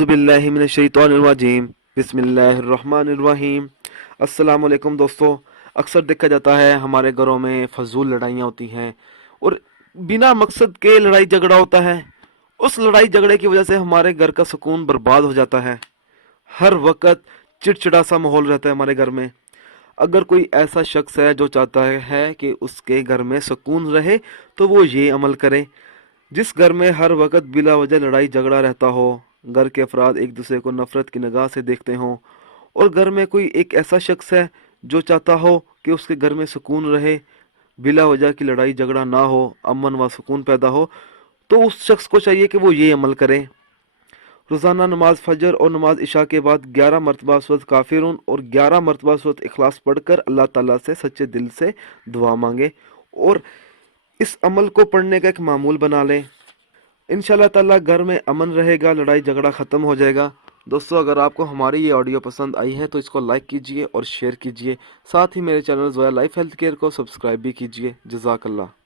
अऊज़ु बिल्लाहि मिनश शैतानिर रजीम बिस्मिल्लाहिर रहमानिर रहीम। अस्सलाम वालेकुम दोस्तों। अक्सर देखा जाता है हमारे घरों में फजूल लड़ाइयाँ होती हैं और बिना मकसद के लड़ाई झगड़ा होता है। उस लड़ाई झगड़े की वजह से हमारे घर का सुकून बर्बाद हो जाता है। हर वक्त चिड़चिड़ा सा माहौल रहता है हमारे घर में। अगर कोई ऐसा शख्स है जो चाहता है कि उसके घर में सुकून रहे तो वो ये अमल करे। जिस घर में हर वक्त बिला वजह लड़ाई झगड़ा रहता हो, घर के अफराद एक दूसरे को नफरत की निगाह से देखते हों, और घर में कोई एक ऐसा शख्स है जो चाहता हो कि उसके घर में सुकून रहे, बिला वजह की लड़ाई झगड़ा ना हो, अमन व सुकून पैदा हो, तो उस शख्स को चाहिए कि वो ये अमल करे। रोज़ाना नमाज फजर और नमाज इशा के बाद 11 मरतबा सूरत काफिरून और 11 मरतबा सूरत इखलास पढ़कर अल्लाह ताला से सच्चे दिल से दुआ मांगे और इस अमल को पढ़ने का एक मामूल बना लें। इंशाल्लाह ताला घर में अमन रहेगा, लड़ाई झगड़ा ख़त्म हो जाएगा। दोस्तों, अगर आपको हमारी ये ऑडियो पसंद आई है तो इसको लाइक कीजिए और शेयर कीजिए। साथ ही मेरे channel Zoya life health care को सब्सक्राइब भी कीजिए। जज़ाकल्लाह।